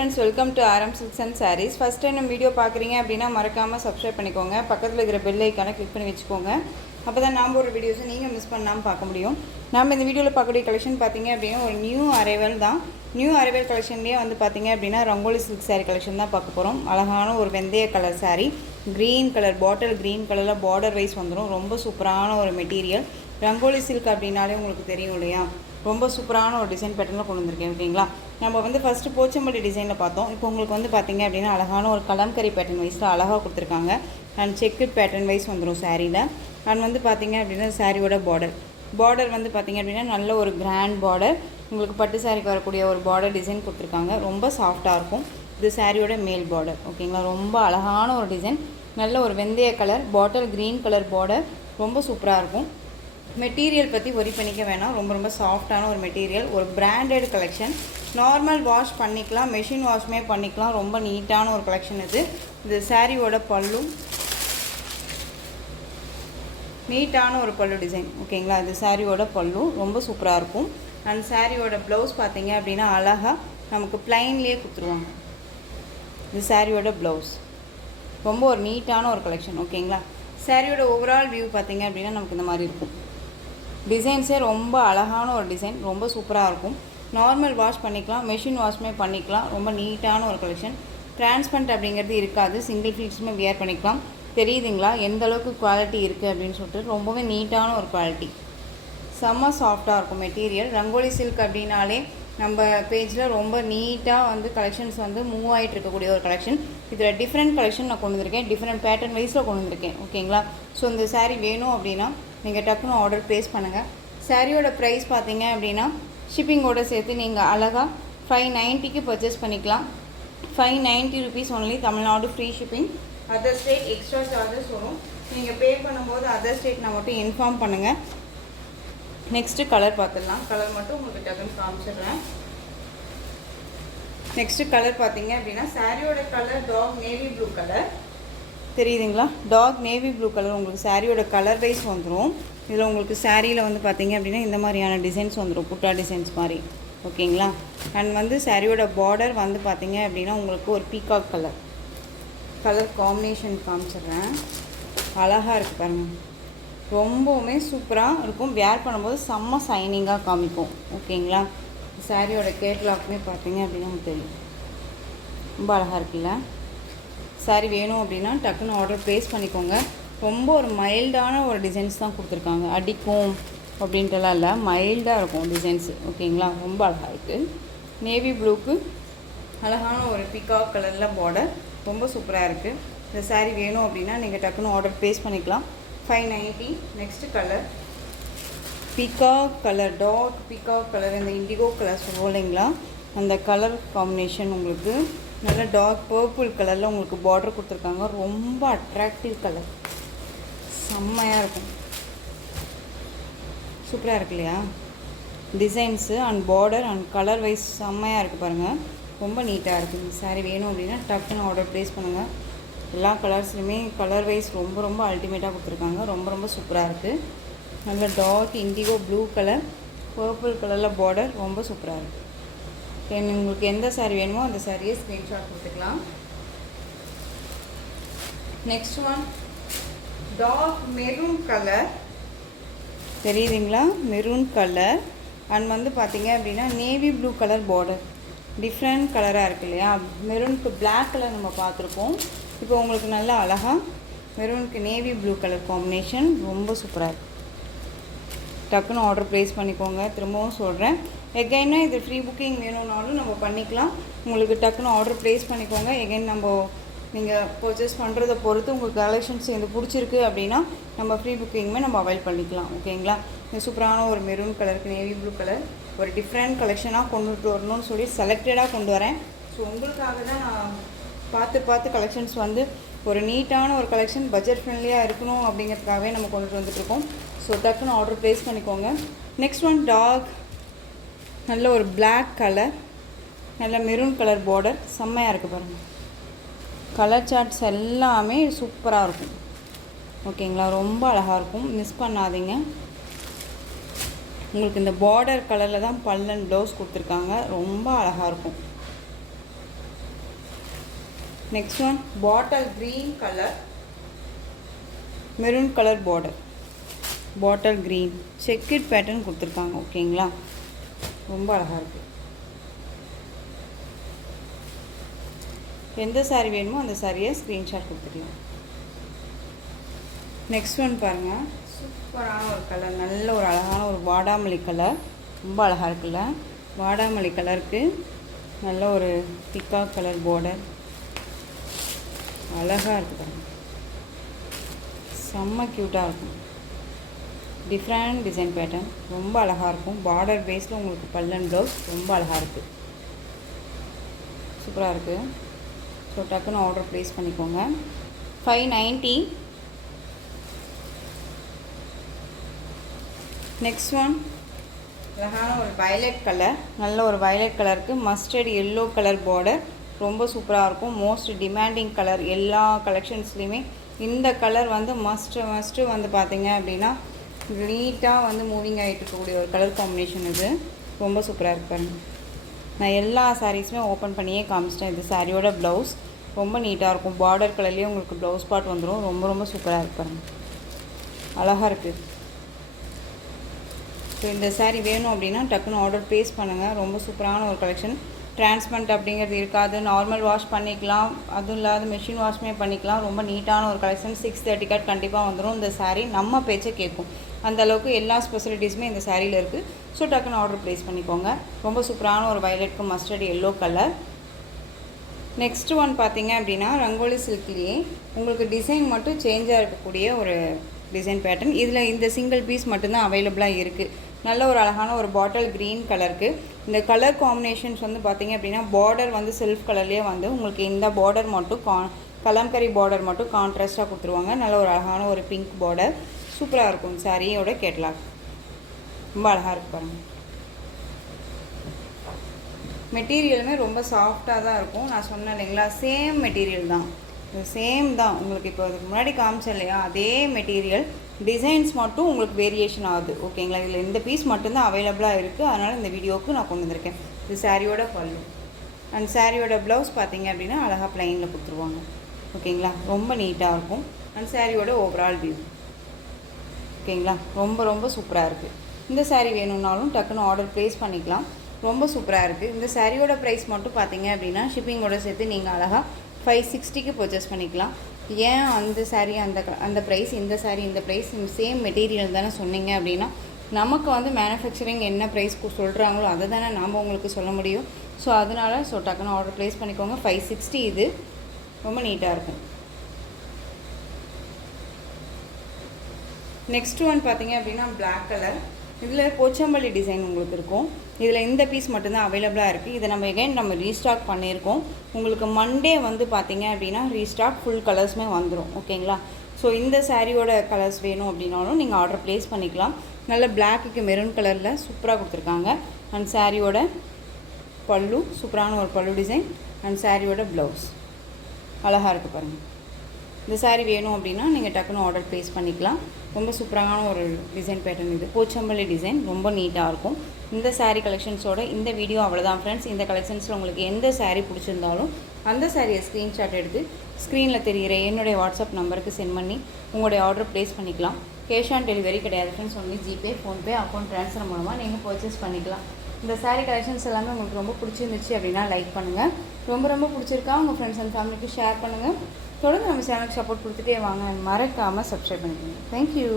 friends, welcome to RM Silks and Sarees. First time நம்ம video பார்க்குறீங்க அப்படின்னா மறக்காமல் சப்ஸ்கிரைப் பண்ணிக்கோங்க. பக்கத்தில் இருக்கிற பெல் ஐக்கானை கிளிக் பண்ணி வச்சுக்கோங்க. அப்போ தான் நாம் ஒரு வீடியோஸை நீங்கள் மிஸ் பண்ணாமல் பார்க்க முடியும். நாம் இந்த வீடியோவில் பார்க்கக்கூடிய கலெக்ஷன் பார்த்தீங்க அப்படின்னா ஒரு நியூ அரைவல் தான். நியூ அரைவல் கலெக்ஷன்லேயே வந்து பார்த்தீங்க அப்படின்னா ரங்கோலி சில்க் சாரீ கலெக்ஷன் தான் பார்க்க போகிறோம். அழகான ஒரு வெந்தய colour sari, green colour bottle green கலரில் பார்டர் வைஸ் வந்துடும். ரொம்ப சூப்பரான ஒரு மெட்டீரியல். ரங்கோலி சில்க் அப்படின்னாலே உங்களுக்கு தெரியும் இல்லையா, ரொம்ப சூப்பரான ஒரு டிசைன் பேட்டர்னில் கொண்டு வந்திருக்கேன். ஓகேங்களா, நம்ம வந்து ஃபஸ்ட்டு போச்சம்பள்ளி டிசைனில் பார்த்தோம். இப்போ உங்களுக்கு வந்து பார்த்திங்க அப்படின்னா அழகான ஒரு கலம்கரி பேட்டர்ன் வைஸில் அழகாக கொடுத்துருக்காங்க. அண்ட் செக்குட் பேட்டர்ன் வைஸ் வந்துடும் சாரியில். அண்ட் வந்து பார்த்திங்க அப்படின்னா சாரியோட பார்டர் வந்து பார்த்திங்க அப்படின்னா நல்ல ஒரு கிராண்ட் பார்டர், உங்களுக்கு பட்டு சாரிக்கு வரக்கூடிய ஒரு பார்டர் டிசைன் கொடுத்துருக்காங்க. ரொம்ப சாஃப்டாக இருக்கும். இது சாரியோட மேல் பார்டர். ஓகேங்களா, ரொம்ப அழகான ஒரு டிசைன். நல்ல ஒரு வெந்தய colour bottle green colour border, ரொம்ப சூப்பராக இருக்கும். மெட்டீரியல் பற்றி ஒரி பண்ணிக்க வேணாம், ரொம்ப சாஃப்டான ஒரு மெட்டீரியல். ஒரு பிராண்டட் கலெக்ஷன். நார்மல் வாஷ் பண்ணிக்கலாம், மெஷின் வாஷ்மே பண்ணிக்கலாம். ரொம்ப நீட்டான ஒரு கலெக்ஷன் இது. இது சாரியோட பல்லு, நீட்டான ஒரு பல்லு டிசைன். ஓகேங்களா, இது சாரியோட பல்லு ரொம்ப சூப்பராக இருக்கும். அண்ட் சாரியோட ப்ளவுஸ் பார்த்தீங்க அப்படின்னா அழகாக நமக்கு ப்ளைன்லேயே கொடுத்துருவாங்க. இது சாரியோட ப்ளவுஸ். ரொம்ப ஒரு நீட்டான ஒரு கலெக்ஷன். ஓகேங்களா, சாரியோட ஓவரால் வியூ பார்த்தீங்க அப்படின்னா நமக்கு இந்த மாதிரி இருக்கும். டிசைன்ஸே ரொம்ப அழகான ஒரு டிசைன், ரொம்ப சூப்பராக இருக்கும். நார்மல் வாஷ் பண்ணிக்கலாம், மெஷின் வாஷ்மே பண்ணிக்கலாம். ரொம்ப நீட்டான ஒரு கலெக்ஷன். டிரான்ஸ்பரண்ட் அப்படிங்கிறது இருக்காது, சிங்கிள் ஃபீட்ஸுமே வியர் பண்ணிக்கலாம். தெரியுதுங்களா எந்த அளவுக்கு குவாலிட்டி இருக்குது அப்படின்னு சொல்லிட்டு. ரொம்பவே நீட்டான ஒரு குவாலிட்டி, செம்ம சாஃப்டாக இருக்கும் மெட்டீரியல். ரங்கோலி சில்க் அப்படின்னாலே நம்ம பேஜில் ரொம்ப நீட்டாக வந்து கலெக்ஷன்ஸ் வந்து மூவ் ஆகிட்டு இருக்கக்கூடிய ஒரு கலெக்ஷன். இதில் டிஃப்ரெண்ட் கலெக்ஷன் நான் கொண்டு வந்திருக்கேன், டிஃப்ரெண்ட் பேட்டர்ன் வைஸில் கொண்டு வந்திருக்கேன். ஓகேங்களா, ஸோ இந்த சாரீ வேணும் அப்படின்னா நீங்கள் டக்குன்னு ஆர்டர் ப்ளேஸ் பண்ணுங்கள். சாரியோட ப்ரைஸ் பார்த்தீங்க அப்படின்னா ஷிப்பிங்கோடு சேர்த்து நீங்கள் அழகாக 590க்கு பர்ச்சேஸ் பண்ணிக்கலாம். 590 rupees only. Tamil Nadu free shipping. Other state extra charges வரும். நீங்கள் பே பண்ணும்போது அதர் ஸ்டேட் நான் மட்டும் இன்ஃபார்ம் பண்ணுங்கள். நெக்ஸ்ட்டு கலர் பார்த்துடலாம். கலர் மட்டும் உங்களுக்கு டக்குன்னு காமிச்சிடுறேன். நெக்ஸ்ட்டு கலர் பார்த்தீங்க அப்படின்னா சாரியோட colour dark navy blue colour. தெரியுதுங்களா, டார்க் நேவி ப்ளூ கலர் உங்களுக்கு சாரியோட கலர் வைஸ் வந்துடும். இதில் உங்களுக்கு சாரியில் வந்து பார்த்திங்க அப்படின்னா இந்த மாதிரியான டிசைன்ஸ் வந்துடும், புட்டா டிசைன்ஸ் மாதிரி. ஓகேங்களா, அண்ட் வந்து சாரியோட பார்டர் வந்து பார்த்திங்க அப்படின்னா உங்களுக்கு ஒரு பீகாக் கலர் காம்பினேஷன் காமிச்சிடுறேன். அழகாக இருக்குது பாருங்கள், ரொம்பவுமே சூப்பராக இருக்கும். வேர் பண்ணும்போது செம்ம சைனிங்காக காமிக்கும். ஓகேங்களா, சாரியோட கேட்லாக்குமே பார்த்திங்க அப்படின்னா உங்களுக்கு தெரியும், ரொம்ப அழகாக இருக்குல்ல. சாரி வேணும் அப்படின்னா டக்குன்னு ஆர்டர் ப்ளேஸ் பண்ணிக்கோங்க. ரொம்ப ஒரு மைல்டான ஒரு டிசைன்ஸ் தான் கொடுத்துருக்காங்க. அடிக்கும் அப்படின்ட்டுலாம் இல்லை, மைல்டாக இருக்கும் டிசைன்ஸு. ஓகேங்களா, ரொம்ப அழகாக இருக்குது. நேவி ப்ளூக்கு அழகான ஒரு பிகாக் கலரில் பார்டர், ரொம்ப சூப்பராக இருக்குது. இந்த சாரீ வேணும் அப்படின்னா நீங்கள் டக்குன்னு ஆர்டர் ப்ளேஸ் பண்ணிக்கலாம். 590. Next colour peacock colour, dark peacock colour. இந்த இண்டிகோ கலர் சொல்லுவோம் இல்லைங்களா, அந்த கலர் காம்பினேஷன் உங்களுக்கு நல்ல டார்க் பர்பிள் கலரில் உங்களுக்கு பார்டர் கொடுத்துருக்காங்க. ரொம்ப அட்ராக்டிவ் கலர், செம்மையாக இருக்கும். சூப்பராக இருக்கு இல்லையா designs and border and colour wise செம்மையாக இருக்குது பாருங்கள். ரொம்ப நீட்டாக இருக்குது. இந்த சாரீ வேணும் அப்படின்னா டக்குன்னு ஆர்டர் ப்ளேஸ் பண்ணுங்கள். எல்லா கலர்ஸ்லையுமே கலர் வைஸ் ரொம்ப அல்டிமேட்டாக கொடுத்துருக்காங்க. ரொம்ப சூப்பராக இருக்குது. நல்ல dark indigo blue colour, purple கலரில் பார்டர், ரொம்ப சூப்பராக இருக்குது. உங்களுக்கு எந்த சாரீ வேணுமோ அந்த சாரியை ஸ்க்ரீன்ஷாட் கொடுத்துக்கலாம். Next one dark maroon colour. தெரியுதுங்களா, மெரூன் கலர். அண்ட் வந்து பார்த்தீங்க அப்படின்னா navy blue colour border, different கலராக இருக்குது இல்லையா. மெரூனுக்கு பிளாக் கலர் நம்ம பார்த்துருக்கோம். இப்போ உங்களுக்கு நல்லா அழகாக மெரூனுக்கு நேவி ப்ளூ கலர் காம்பினேஷன், ரொம்ப சூப்பராக இருக்குது. டக்குன்னு ஆர்டர் ப்ளேஸ் பண்ணிக்கோங்க. திரும்பவும் சொல்கிறேன், எகைன்னா இது ஃப்ரீ புக்கிங் வேணும்னாலும் நம்ம பண்ணிக்கலாம். உங்களுக்கு டக்குன்னு ஆர்டர் ப்ளேஸ் பண்ணிக்கோங்க. எகைன் நீங்கள் பர்ச்சேஸ் பண்ணுறதை பொறுத்து உங்களுக்கு கலெக்ஷன்ஸ் இது பிடிச்சிருக்கு அப்படின்னா நம்ம ஃப்ரீ புக்கிங்குமே நம்ம அவைல் பண்ணிக்கலாம். ஓகேங்களா, இந்த சூப்பரான ஒரு மெரூன் கலருக்கு நேவி ப்ளூ கலர் ஒரு டிஃப்ரெண்ட் கலெக்ஷனாக கொண்டுட்டு வரணும்னு சொல்லி செலக்டடாக கொண்டு வரேன். ஸோ உங்களுக்காக தான் நான் பார்த்து கலெக்ஷன்ஸ் வந்து ஒரு நீட்டான ஒரு கலெக்ஷன், பட்ஜெட் ஃப்ரெண்ட்லியாக இருக்கணும் அப்படிங்கிறதுக்காகவே நம்ம கொண்டுட்டு வந்துட்டுருக்கோம். ஸோ டக்குன்னு ஆர்டர் ப்ளேஸ் பண்ணிக்கோங்க. நெக்ஸ்ட் ஒன் டார்க் நல்ல ஒரு பிளாக் கலர், நல்ல மெரூன் கலர் பார்டர், செம்மையாக இருக்குது பாருங்கள். கலர் சார்ட்ஸ் எல்லாமே சூப்பராக இருக்கும். ஓகேங்களா, ரொம்ப அழகாக இருக்கும், மிஸ் பண்ணாதீங்க. உங்களுக்கு இந்த பார்டர் கலரில் தான் பல்லன் ப்ளவுஸ் கொடுத்துருக்காங்க, ரொம்ப அழகாக இருக்கும். Next one bottle green colour, maroon colour border, bottle green checked pattern கொடுத்துருக்காங்க. ஓகேங்களா, ரொம்ப அழகாக இருக்குது. எந்த சாரீ வேணுமோ அந்த சாரியை ஸ்க்ரீன்ஷாட் கொடுத்துக்கலாம். நெக்ஸ்ட் ஒன் பாருங்கள், சூப்பரான ஒரு கலர், நல்ல ஒரு அழகான ஒரு வாடாமல்லி கலர், ரொம்ப அழகாக இருக்குல்ல. வாடாமல்லி கலருக்கு நல்ல ஒரு பிக்காக் கலர் பார்டர், அழகாக இருக்குது பாருங்கள், செம்ம க்யூட்டாக இருக்கும். டிஃப்ரெண்ட் டிசைன் பேட்டர்ன், ரொம்ப அழகாக இருக்கும். பார்டர் பேஸில் உங்களுக்கு பல்லன் ப்ளவுஸ் ரொம்ப அழகாக இருக்குது, சூப்பராக இருக்குது. ஸோ டக்குன்னு ஆர்டர் ப்ளேஸ் பண்ணிக்கோங்க. 590. நெக்ஸ்ட் ஒன் அழகான ஒரு வயலட் கலர், நல்ல ஒரு வயலட் கலருக்கு மஸ்டர்ட் எல்லோ கலர் பார்டர், ரொம்ப சூப்பராக இருக்கும். மோஸ்ட் டிமாண்டிங் கலர் எல்லா கலெக்ஷன்ஸ்லேயுமே இந்த கலர் வந்து மஸ்ட்டு வந்து பார்த்தீங்க அப்படின்னா நீட்டாக வந்து மூவிங் ஆகிட்டு இருக்கக்கூடிய ஒரு கலர் காம்பினேஷன். இது ரொம்ப சூப்பராக இருக்கு பாருங்கள். நான் எல்லா சாரீஸுமே ஓப்பன் பண்ணியே காமிச்சிட்டேன். இது சாரியோட ப்ளவுஸ் ரொம்ப நீட்டாக இருக்கும். பார்டர் கலர்லேயே உங்களுக்கு ப்ளவுஸ் பார்ட் வந்துடும். ரொம்ப ரொம்ப சூப்பராக இருக்கு பாருங்கள், அழகாக இருக்குது. ஸோ இந்த சாரீ வேணும் அப்படின்னா டக்குன்னு ஆர்டர் ப்ளேஸ் பண்ணுங்கள். ரொம்ப சூப்பரான ஒரு கலெக்ஷன். டிரான்ஸ்பரண்ட் அப்படிங்கிறது இருக்காது, நார்மல் வாஷ் பண்ணிக்கலாம், அதுவும் இல்லாத மிஷின் வாஷ்மே பண்ணிக்கலாம். ரொம்ப நீட்டான ஒரு கலெக்ஷன். 630 கட் கண்டிப்பாக வந்துடும். இந்த சாரீ நம்ம பேச்சை கேட்கும், அந்தளவுக்கு எல்லா ஸ்பெசிலிட்டிஸுமே இந்த சாரியில் இருக்குது. ஸோ டக்குன்னு ஆர்டர் ப்ளேஸ் பண்ணிக்கோங்க. ரொம்ப சூப்பரான ஒரு வயலட்க்கு mustard yellow colour. Next one பார்த்தீங்க அப்படின்னா ரங்கோலி சில்க்லேயே உங்களுக்கு டிசைன் மட்டும் சேஞ்சாக இருக்கக்கூடிய ஒரு டிசைன் பேட்டர்ன். இதில் இந்த சிங்கிள் பீஸ் மட்டும்தான் அவைலபிளாக இருக்குது. நல்ல ஒரு அழகான ஒரு பாட்டில் க்ரீன் கலருக்கு. இந்த கலர் காம்பினேஷன்ஸ் வந்து பார்த்திங்க அப்படின்னா பார்டர் வந்து செல்ஃப் கலர்லேயே வந்து உங்களுக்கு இந்த பார்டர் மட்டும் கலம்கரி பார்டர் மட்டும் கான்ட்ராஸ்ட்டாக கொடுத்துருவாங்க. நல்ல ஒரு அழகான ஒரு பிங்க் பார்டர், சூப்பராக இருக்கும். சாரியோட கேட்லாக் ரொம்ப அழகாக இருக்குது பாருங்கள். மெட்டீரியலுமே ரொம்ப சாஃப்டாக தான் இருக்கும். நான் சொன்னேன் இல்லைங்களா, சேம் மெட்டீரியல் தான், சேம் தான். உங்களுக்கு இப்போ அதுக்கு முன்னாடி காமிச்சேன் இல்லையா, அதே மெட்டீரியல், டிசைன்ஸ் மட்டும் உங்களுக்கு வேரியேஷன் ஆகுது. ஓகேங்களா, இதில் இந்த பீஸ் மட்டும்தான் அவைலபிளாக இருக்குது. அதனால் இந்த வீடியோவுக்கு நான் கொண்டு வந்திருக்கேன். இது சாரியோட பல்லு அண்ட் சாரியோட ப்ளவுஸ் பார்த்தீங்க அப்படின்னா அழகாக ப்ளைனில் கொடுத்துருவாங்க. ஓகேங்களா, ரொம்ப நீட்டாக இருக்கும். அண்ட் சாரியோட ஓவரால் வியூ. ஓகேங்களா, ரொம்ப ரொம்ப சூப்பராக இருக்குது. இந்த சாரீ வேணும்னாலும் டக்குன்னு ஆர்டர் ப்ளேஸ் பண்ணிக்கலாம். ரொம்ப சூப்பராக இருக்குது. இந்த சாரியோட ப்ரைஸ் மட்டும் பார்த்தீங்க அப்படின்னா ஷிப்பிங்கோட சேர்த்து நீங்கள் அழகாக 560க்கு பர்ச்சேஸ் பண்ணிக்கலாம். ஏன் அந்த சாரீ அந்த ப்ரைஸ், இந்த சாரீ இந்த ப்ரைஸ், சேம் மெட்டீரியல் தானே சொன்னீங்க அப்படின்னா நமக்கு வந்து மேனுஃபேக்சரிங் என்ன ப்ரைஸ்க்கு சொல்கிறாங்களோ அதை தானே நாம் உங்களுக்கு சொல்ல முடியும். ஸோ அதனால் டக்குன்னு ஆர்டர் ப்ளேஸ் பண்ணிக்கோங்க. 560. இது ரொம்ப நீட்டாக இருக்கும். நெக்ஸ்ட் ஒன் பார்த்தீங்க அப்படின்னா பிளாக் கலர். இதில் போச்சம்பள்ளி டிசைன் உங்களுக்கு இருக்கும். இதில் இந்த பீஸ் மட்டும்தான் அவைலபிளாக இருக்குது. இதை நம்ம ரீஸ்டாக் பண்ணியிருக்கோம். உங்களுக்கு மண்டே வந்து பார்த்தீங்க அப்படின்னா ரீஸ்டாக் ஃபுல் கலர்ஸுமே வந்துடும். ஓகேங்களா, ஸோ இந்த சாரியோட கலர்ஸ் வேணும் அப்படின்னாலும் நீங்கள் ஆர்டர் ப்ளேஸ் பண்ணிக்கலாம். நல்ல பிளாக்குக்கு மெரூன் கலரில் சூப்பராக கொடுத்துருக்காங்க. அண்ட் சாரியோட பல்லு சூப்பரான ஒரு பல்லு டிசைன் அண்ட் சாரியோட ப்ளவுஸ் அழகாக இருக்குது பாருங்கள். இந்த சாரீ வேணும் அப்படின்னா நீங்கள் டக்குன்னு ஆர்டர் ப்ளேஸ் பண்ணிக்கலாம். ரொம்ப சூப்பரான ஒரு டிசைன் பேட்டர்ன். இது போச்சம்பள்ளி டிசைன், ரொம்ப நீட்டாக இருக்கும். இந்த சாரீ கலெக்ஷன்ஸோட இந்த வீடியோ அவ்வளோதான் ஃப்ரெண்ட்ஸ். இந்த கலெக்ஷன்ஸில் உங்களுக்கு எந்த சாரீ பிடிச்சிருந்தாலும் அந்த சாரியை ஸ்க்ரீன்ஷாட் எடுத்து ஸ்க்ரீனில் தெரிகிற என்னுடைய வாட்ஸ்அப் நம்பருக்கு சென்ட் பண்ணி உங்களுடைய ஆர்டர் ப்ளேஸ் பண்ணிக்கலாம். கேஷ் ஆன் டெலிவரி கிடையாது friends, only GPay, PhonePe, account transfer மூலமாக நீங்கள் பர்ச்சேஸ் பண்ணிக்கலாம். இந்த சாரீ கலெக்ஷன்ஸ் எல்லாமே உங்களுக்கு ரொம்ப பிடிச்சிருந்துச்சு அப்படின்னா லைக் பண்ணுங்கள். ரொம்ப ரொம்ப பிடிச்சிருக்கா உங்கள் ஃப்ரெண்ட்ஸ் அண்ட் ஃபேமிலிக்கு ஷேர் பண்ணுங்கள். தொடர்ந்து நம்ம சேனலுக்கு சப்போர்ட் கொடுத்துட்டே வாங்க. மறக்காமல் சப்ஸ்கிரைப் பண்ணிக்கோங்க. தேங்க்யூ.